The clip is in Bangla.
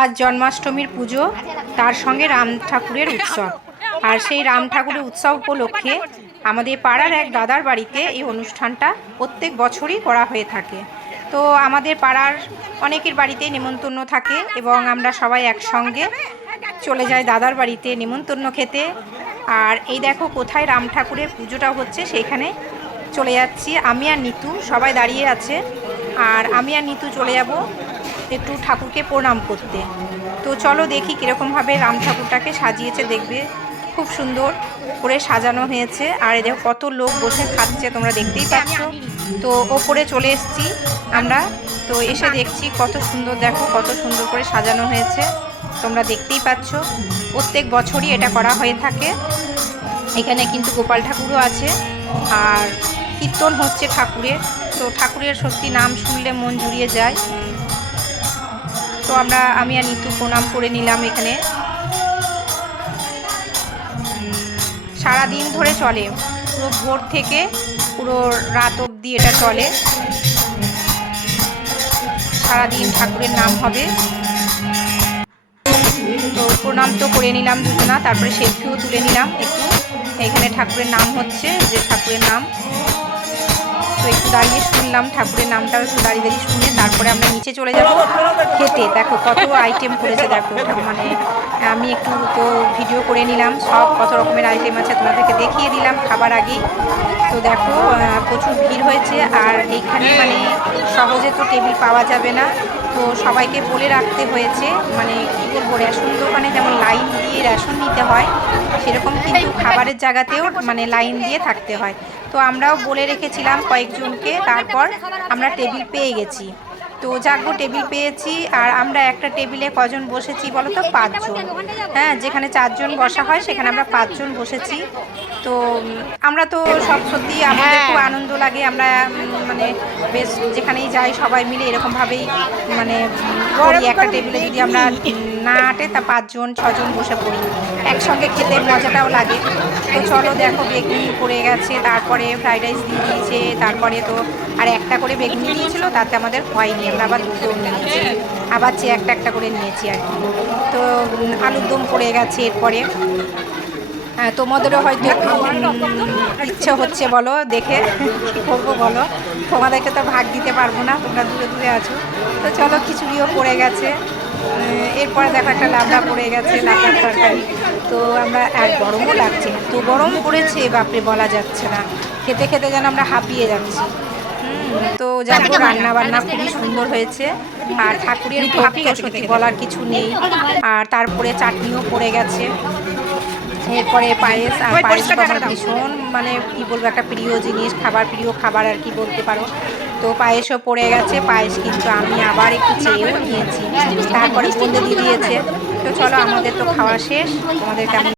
আজ জন্মাষ্টমীর পুজো, তার সঙ্গে রাম ঠাকুরের উৎসব। আর সেই রাম ঠাকুরের উৎসব উপলক্ষে আমাদের পাড়ার এক দাদার বাড়িতে এই অনুষ্ঠানটা প্রত্যেক বছরই করা হয়ে থাকে। তো আমাদের পাড়ার অনেকের বাড়িতেই নেমন্তন্ন থাকে এবং আমরা সবাই একসঙ্গে চলে যাই দাদার বাড়িতে নেমন্তন্ন খেতে। আর এই দেখো কোথায় রাম ঠাকুরের পুজোটা হচ্ছে, সেইখানে চলে যাচ্ছি। আমি আর নিতু সবাই দাঁড়িয়ে আছে, আর আমি আর নিতু চলে যাব একটু ঠাকুরকে প্রণাম করতে। তো চলো দেখি কীরকমভাবে রাম ঠাকুরটাকে সাজিয়েছে, দেখবে খুব সুন্দর করে সাজানো হয়েছে। আর এদের কত লোক বসে খাচ্ছে তোমরা দেখতেই পাচ্ছ। তো ওপরে চলে এসেছি আমরা, তো এসে দেখছি কত সুন্দর, দেখো কত সুন্দর করে সাজানো হয়েছে, তোমরা দেখতেই পাচ্ছ। প্রত্যেক বছরই এটা করা হয়ে থাকে। এখানে কিন্তু গোপাল ঠাকুরও আছে, আর কীর্তন হচ্ছে ঠাকুরের। তো ঠাকুরের সত্যি নাম শুনলে মন জুড়িয়ে যায়। তো আমি আর নিতু প্রণাম করে নিলাম। এখানে সারা দিন ধরে চলে, পুরো ভোর থেকে পুরো রাত অবধি এটা চলে। সারাদিন ঠাকুরের নাম হবে। তো প্রণাম তো করে নিলাম দুজনা, তারপরে সেলফিও তুলে নিলাম একটু। এখানে ঠাকুরের নাম হচ্ছে, যে ঠাকুরের নাম, তো একটু দাঁড়িয়ে শুনলাম ঠাকুরের নামটাও একটু দাঁড়িয়ে দাঁড়িয়ে শুনে তারপরে আমরা নিচে চলে যাব খেতে। দেখো কত আইটেম করেছে, দেখো মানে আমি একটু তো ভিডিও করে নিলাম, সব কত রকমের আইটেম আছে তোমাদেরকে দেখিয়ে দিলাম খাবার আগেই। তো দেখো প্রচুর ভিড় হয়েছে, আর এইখানে মানে সহজে তো টেবিল পাওয়া যাবে না, তো সবাইকে বলে রাখতে হয়েছে। মানে কী বলবো, রেশন দোকানে যেমন লাইন দিয়ে রেশন নিতে হয়, সেরকম কিন্তু খাবারের জায়গাতেও মানে লাইন দিয়ে থাকতে হয়। তো আমরাও বলে রেখেছিলাম কয়েকজনকে, তারপর আমরা টেবিল পেয়ে গেছি। তো যাকো টেবিল পেয়েছি। আর আমরা একটা টেবিলে কজন বসেছি বলো তো? 5 জন। হ্যাঁ, যেখানে 4 জন বসা হয় সেখানে আমরা 5 জন বসেছি। তো আমরা তো সব সত্যি আমাদের খুব আনন্দ লাগে। আমরা মানে বেশ যেখানেই যাই সবাই মিলে এরকমভাবেই মানে করি। একটা টেবিলে যদি আমরা না আটে তা 5 জন 6 জন বসে পড়ি, একসঙ্গে খেতে মজাটাও লাগে। তো চলো দেখো বেগুনি পড়ে গেছে, তারপরে ফ্রাইড রাইস দিয়ে দিয়েছে, তারপরে তো আর একটা করে বেগুনি দিয়েছিল, তাতে আমাদের হয়নি, আমরা আবার দুটো নিয়েছি, আবার একটা একটা করে নিয়েছি আর কি। তো আলুর দম পড়ে গেছে। এরপরে তোমাদেরও হয়তো একটু ইচ্ছে হচ্ছে বলো দেখে, কী করবো বলো, তোমাদেরকে তো ভাগ দিতে পারবো না, তোমরা দূরে দূরে আছো। তো চলো খিচুড়িও পড়ে গেছে। এরপরে দেখো একটা লাবড়া পড়ে গেছে, লাবড়ার তরকারি। তো আমরা আর গরমও লাগছে, তো গরম পড়েছে বাপরে বলা যাচ্ছে না, খেতে খেতে যেন আমরা হাঁপিয়ে যাচ্ছি। তো যাবো, রান্না বান্না খুবই সুন্দর হয়েছে। আর ঠাকুরের ভোগ তো সত্যি বলার কিছু নেই। আর তারপরে চাটনিও পড়ে গেছে। এরপরে পায়েস, আর পায়েস তো আমার ভীষণ মানে কী বলবো, একটা প্রিয় জিনিস, প্রিয় খাবার আর কি বলতে পারো। তো পায়েসও পড়ে গেছে। পায়েস কিন্তু আমি আবার একটু চেয়েও নিয়েছি, তারপরে বন্ধে দিয়ে দিয়েছে। তো চলো আমাদের তো খাওয়া শেষ, তোমাদের কেমন